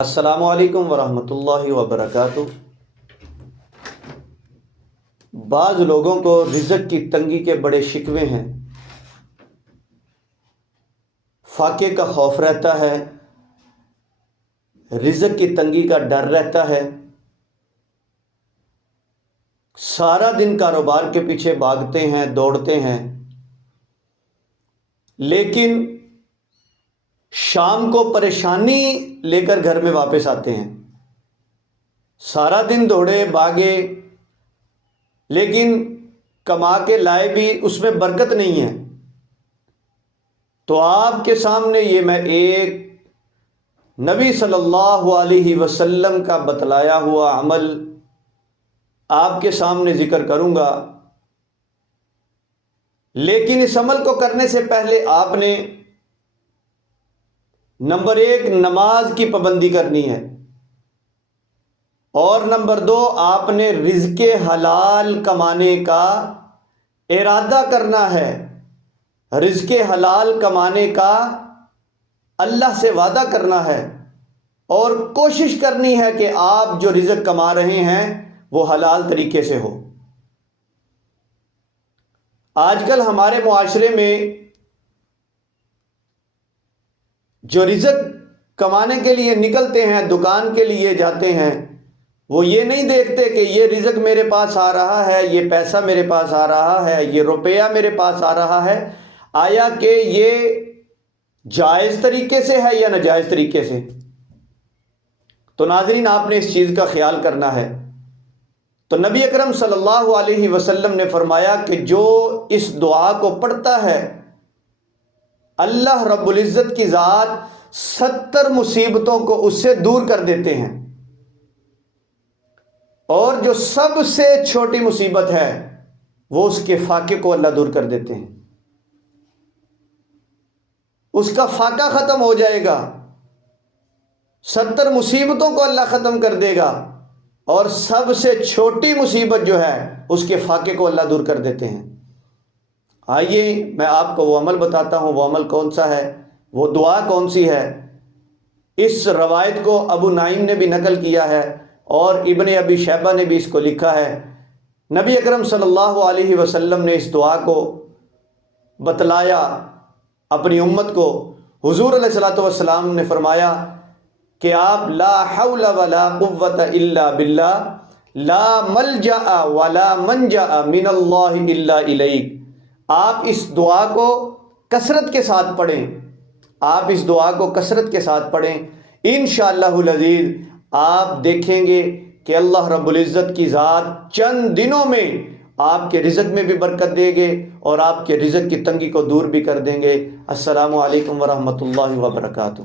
السلام علیکم ورحمۃ اللہ وبرکاتہ۔ بعض لوگوں کو رزق کی تنگی کے بڑے شکوے ہیں، فاقے کا خوف رہتا ہے، رزق کی تنگی کا ڈر رہتا ہے، سارا دن کاروبار کے پیچھے بھاگتے ہیں، دوڑتے ہیں، لیکن شام کو پریشانی لے کر گھر میں واپس آتے ہیں۔ سارا دن دوڑے بھاگے لیکن کما کے لائے بھی اس میں برکت نہیں ہے۔ تو آپ کے سامنے یہ میں ایک نبی صلی اللہ علیہ وسلم کا بتلایا ہوا عمل آپ کے سامنے ذکر کروں گا، لیکن اس عمل کو کرنے سے پہلے آپ نے نمبر 1 نماز کی پابندی کرنی ہے، اور نمبر 2 آپ نے رزق حلال کمانے کا ارادہ کرنا ہے، رزق حلال کمانے کا اللہ سے وعدہ کرنا ہے، اور کوشش کرنی ہے کہ آپ جو رزق کما رہے ہیں وہ حلال طریقے سے ہو۔ آج کل ہمارے معاشرے میں جو رزق کمانے کے لیے نکلتے ہیں، دکان کے لیے جاتے ہیں، وہ یہ نہیں دیکھتے کہ یہ رزق میرے پاس آ رہا ہے، یہ پیسہ میرے پاس آ رہا ہے، یہ روپیہ میرے پاس آ رہا ہے، آیا کہ یہ جائز طریقے سے ہے یا ناجائز طریقے سے۔ تو ناظرین، آپ نے اس چیز کا خیال کرنا ہے۔ تو نبی اکرم صلی اللہ علیہ وسلم نے فرمایا کہ جو اس دعا کو پڑھتا ہے، اللہ رب العزت کی ذات 70 مصیبتوں کو اس سے دور کر دیتے ہیں، اور جو سب سے چھوٹی مصیبت ہے وہ اس کے فاقے کو اللہ دور کر دیتے ہیں، اس کا فاقہ ختم ہو جائے گا، 70 مصیبتوں کو اللہ ختم کر دے گا، اور سب سے چھوٹی مصیبت جو ہے اس کے فاقے کو اللہ دور کر دیتے ہیں۔ آئیے میں آپ کو وہ عمل بتاتا ہوں، وہ عمل کون سا ہے، وہ دعا کون سی ہے۔ اس روایت کو ابو نعیم نے بھی نقل کیا ہے، اور ابن ابی شیبہ نے بھی اس کو لکھا ہے۔ نبی اکرم صلی اللہ علیہ وسلم نے اس دعا کو بتلایا اپنی امت کو۔ حضور علیہ الصلوۃ والسلام نے فرمایا کہ آپ لا حول ولا قوة الا باللہ لا ملجأ ولا منجأ من اللہ الا الیک۔ آپ اس دعا کو کثرت کے ساتھ پڑھیں، آپ اس دعا کو کثرت کے ساتھ پڑھیں، انشاءاللہ العزیز آپ دیکھیں گے کہ اللہ رب العزت کی ذات چند دنوں میں آپ کے رزق میں بھی برکت دے گے، اور آپ کے رزق کی تنگی کو دور بھی کر دیں گے۔ السلام علیکم ورحمۃ اللہ وبرکاتہ۔